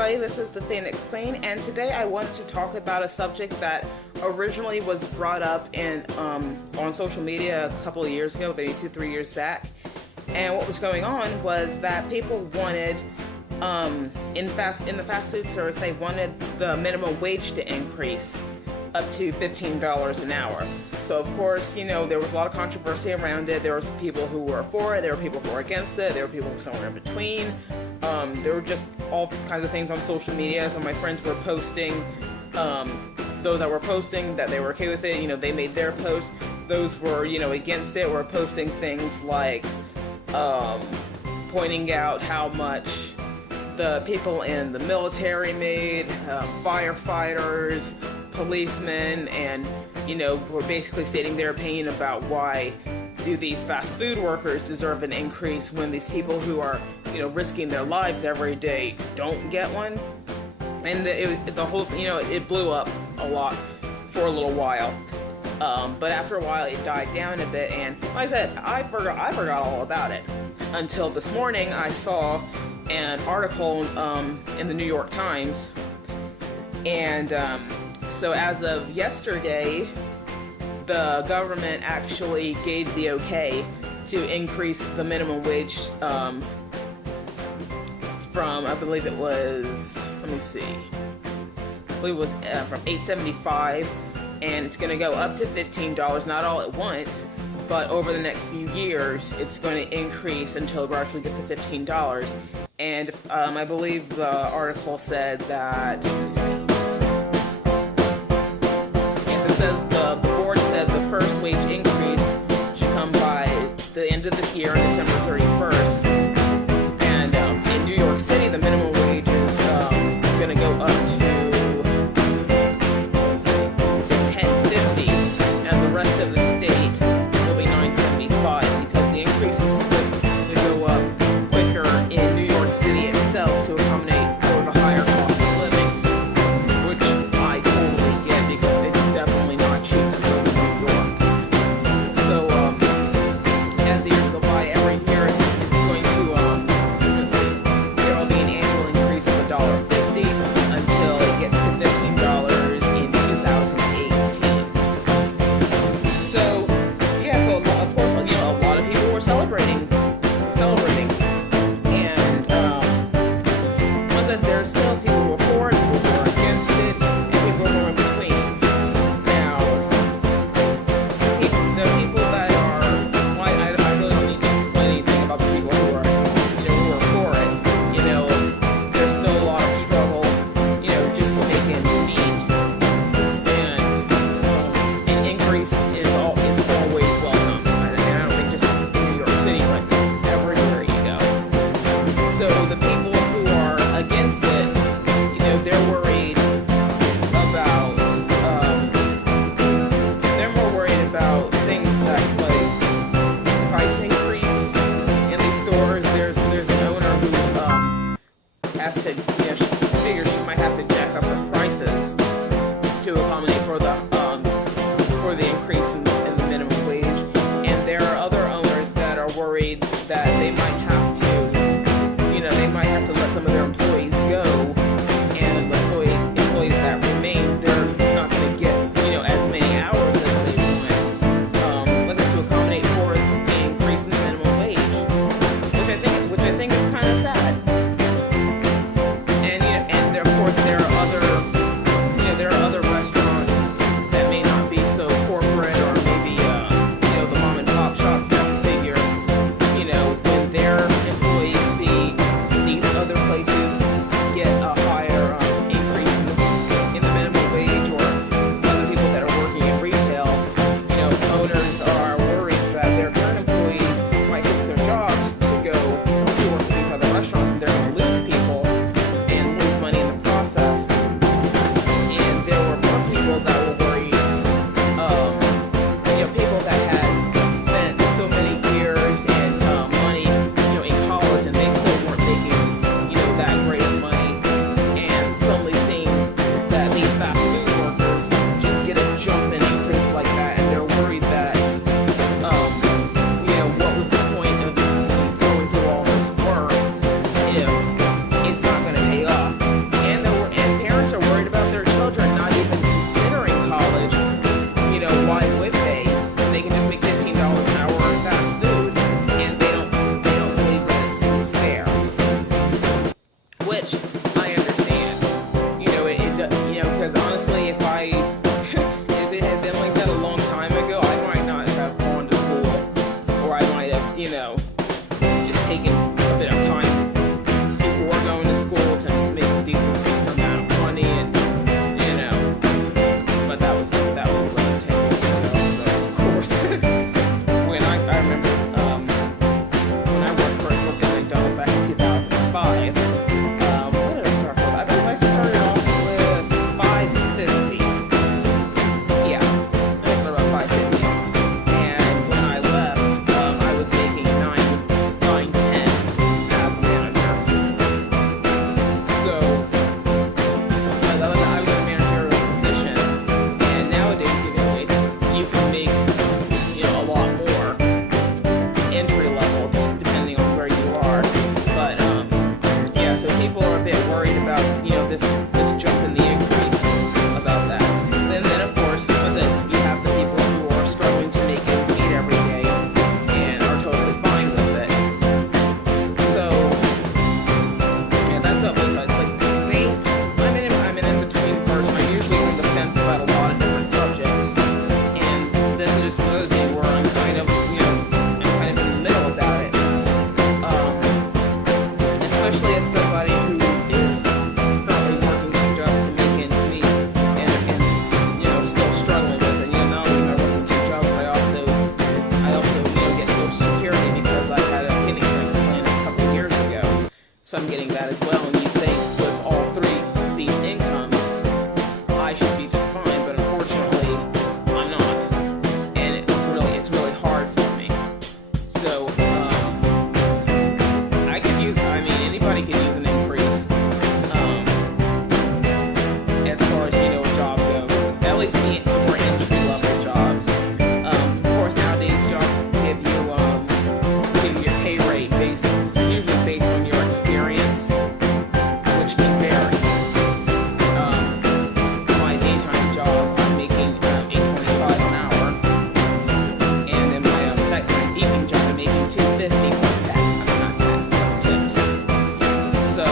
everybody, this is The Thing Explained, and today I wanted to talk about a subject that originally was brought up on social media a couple of years ago, maybe 2-3 years back. And what was going on was that people wanted, in the fast food service, they wanted the minimum wage to increase up to $15 an hour. So of course, there was a lot of controversy around it. There were people who were for it, there were people who were against it, there were people somewhere in between. There were just all kinds of things on social media. So my friends were posting, those that were posting that they were okay with it, they made their posts. Those were, against it, were posting things like pointing out how much the people in the military made, firefighters, policemen, and were basically stating their opinion about why do these fast food workers deserve an increase when these people who are risking their lives every day don't get one. And the whole it blew up a lot for a little while, but after a while it died down a bit, and like I said, I forgot all about it until this morning. I saw an article in the New York Times, and so as of yesterday, the government actually gave the okay to increase the minimum wage from, I believe it was, from $8.75, and it's going to go up to $15, not all at once, but over the next few years, it's going to increase until it gradually gets to $15. And I believe the article said that, it says the board said the first wage increase should come by the end of this year on December 31st. And in New York City, the minimum wage is going to go up to $10.50, and the rest of the state will be $9.75, because the increase is supposed to go up quicker in New York City itself to accommodate for the higher cost of living, which I totally get, because it's definitely not cheap to live in New York. So as the years go by, every year it's going to there will be an annual increase of $1.50 until it gets to $15 in 2018. So yeah, so of course, a lot of people were celebrating, and was that there's still people who are for it, people who are against it, and people who are in between. Now, the people that are, well, I really don't need to explain anything about the people who are, who are for it. There's still a lot of struggle, just to make ends meet, and an increase is always welcome. I don't think just in New York City, but everywhere you go. So the people who are against it, they're worried about, they're more worried about things like price increase in these stores. There's an owner who has to, she figures she might have to jack up her prices to accommodate for the increase in the minimum wage. And there are other owners that are worried that they might have to let some of their employees go, and the employees that remain, they're not going to get as many hours as they want, let's say, to accommodate for the increase in the minimum wage, which I think is kind of sad. And of course there are other restaurants that may not be so corporate, or maybe the mom and pop shops that figure, when their employees see these other places get a higher increase in the minimum wage, or other people that are working in retail, owners are worried that their current employees might quit their jobs to go to work in these other restaurants. So I'm getting that as well. And you think with all three of these incomes, I should be just fine, but unfortunately, I'm not. And it's really hard for me. So anybody could use an increase as far as a job goes. At least the more entry level jobs. Of course, nowadays jobs give you your pay rate usually based on your experience, which can vary. My daytime job, I'm making $8.25 an hour, and in my second evening job, I'm making $2.50 plus tax. Not tax, plus tips. So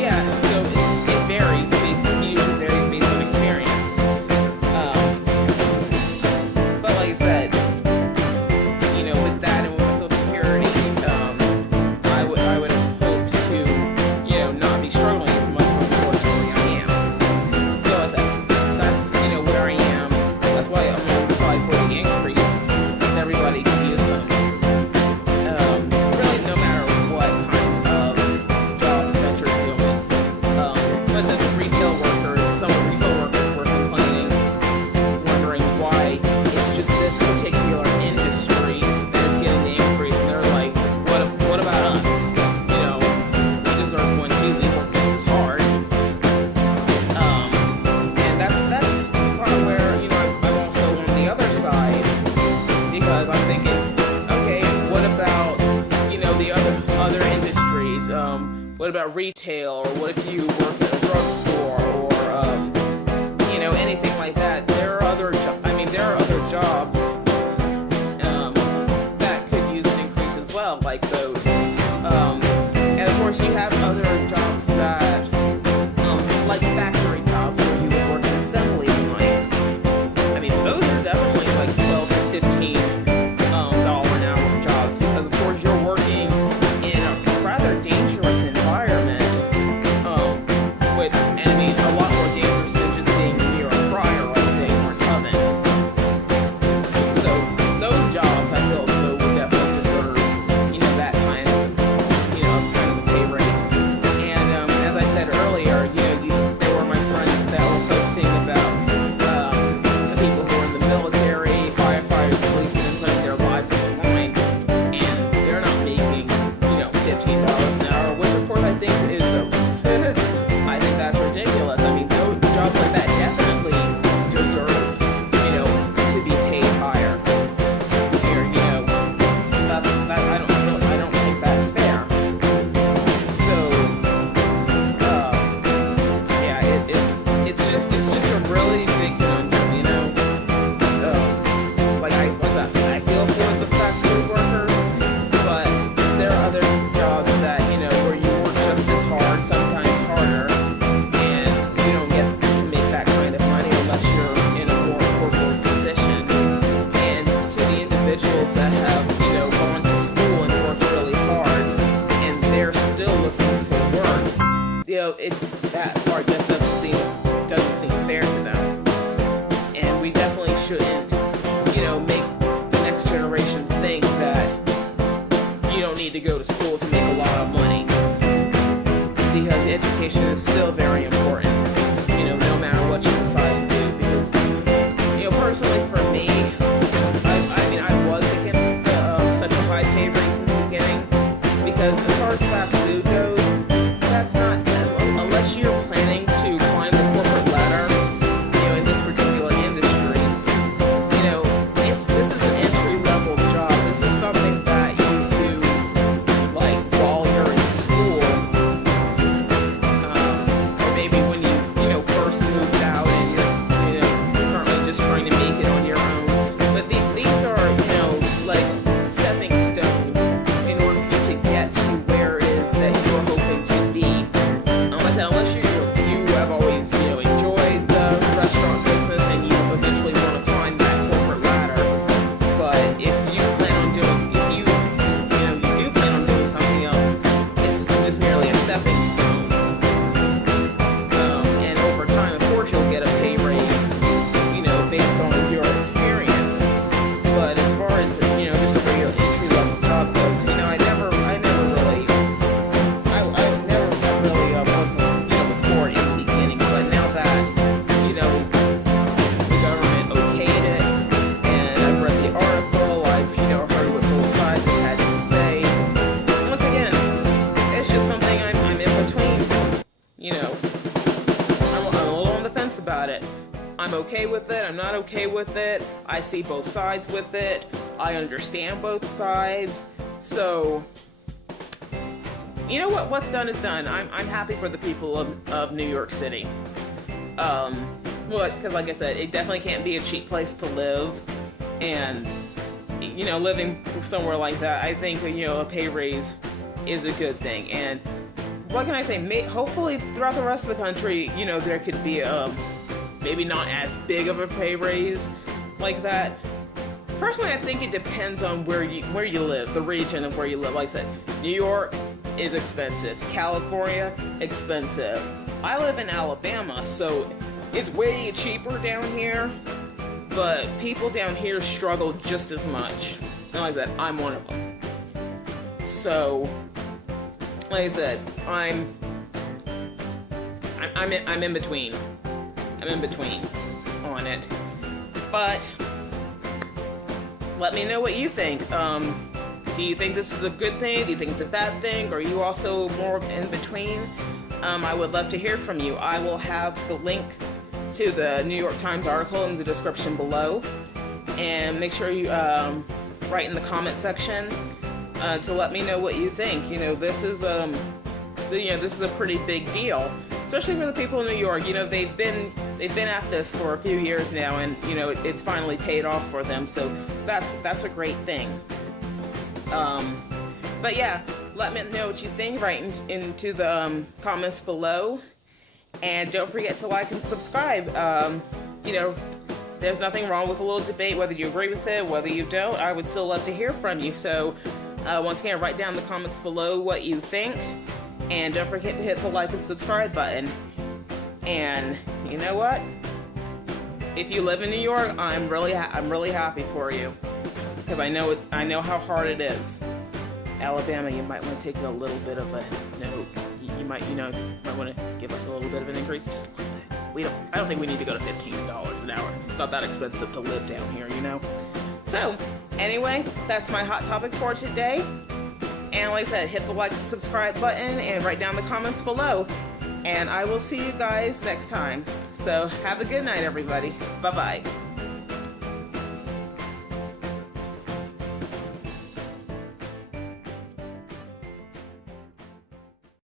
it varies based on experience. But like I said, with that and with my Social Security, I would hope to, not be struggling as much, but unfortunately I am. So that's where I am. That's why I'm going to decide for the increase, because everybody can use them. Really, no matter what kind of job that you're doing. Because as some retail workers were complaining, wondering why it's just this particular industry that is getting the increase, and they're like, what about us? We deserve one too. We work just as hard. And that's part of where I'm also on the other side, because I'm thinking, okay, what about the other industries? What about retail, or what if you work at a drugstore, or anything like that? There are other jobs that could use an increase as well, like those. And of course, you have other jobs that, like factory jobs, where you would work an assembly line. Those are definitely like 12 to 15 dollar an hour jobs, because of course you're working in a rather dangerous environment. A lot more dangerous than just being near a fryer all day or an oven. So those jobs, I feel as though would definitely deserve, that kind of pay rate. And as I said earlier, there were my friends that were posting about the people who are in the military, firefighters, policemen, putting their lives on the line, and they're not making, $15 an hour, which of course I think is I think that's ridiculous. Those jobs like that definitely deserve, to be paid higher. I don't think that's fair. So, it's just a really big conundrum, I feel for the fast food workers, but there are other jobs that, where you work just as hard, sometimes harder, and you don't get to make that kind of money unless you're in a more corporate position. And to the individuals that have, gone to school and worked really hard, and they're still looking for work, that part just doesn't seem fair to them. And we definitely shouldn't, make the next generation think that you don't need to go to school to make a lot of money, because education is still very important, no matter what you decide to do. Because, personally for me, I was against such a high pay rates in the beginning, because as far as fast food goes, that's not, unless you're planning to climb the corporate ladder, in this particular industry, this is an entry level job. This is something that you do, like, while you're in school, or maybe when you first moved out and you're currently just trying to make it on your own. But these are, like stepping stones in order for you to get to where it is that you're hoping to be. I'm okay with it. I'm not okay with it. I see both sides with it. I understand both sides. So, you know what? What's done is done. I'm happy for the people of New York City. Because like I said, it definitely can't be a cheap place to live. And, you know, living somewhere like that, I think, you know, a pay raise is a good thing. And what can I say? Hopefully throughout the rest of the country, you know, there could be maybe not as big of a pay raise like that. Personally, I think it depends on where you live, the region of where you live. Like I said, New York is expensive. California, expensive. I live in Alabama, so it's way cheaper down here, but people down here struggle just as much. And like I said, I'm one of them. So, like I said, I'm in between. I'm in between on it. But let me know what you think. Do you think this is a good thing? Do you think it's a bad thing? Or are you also more in between? I would love to hear from you. I will have the link to the New York Times article in the description below. And make sure you write in the comment section to let me know what you think. You know, this is this is a pretty big deal, especially for the people in New York. You know, they've been at this for a few years now, and you know it's finally paid off for them. So that's a great thing. But yeah, let me know what you think. Write into the comments below, and don't forget to like and subscribe. You know, there's nothing wrong with a little debate, whether you agree with it, whether you don't. I would still love to hear from you. So once again, write down in the comments below what you think, and don't forget to hit the like and subscribe button. And you know what? If you live in New York, I'm really happy for you, because I know how hard it is. Alabama, you might want to take a little bit of a note. You might want to give us a little bit of an increase, just a little bit. I don't think we need to go to $15 an hour. It's not that expensive to live down here, you know. So anyway, that's my hot topic for today. And like I said, hit the like and subscribe button and write down the comments below. And I will see you guys next time. So have a good night, everybody. Bye-bye.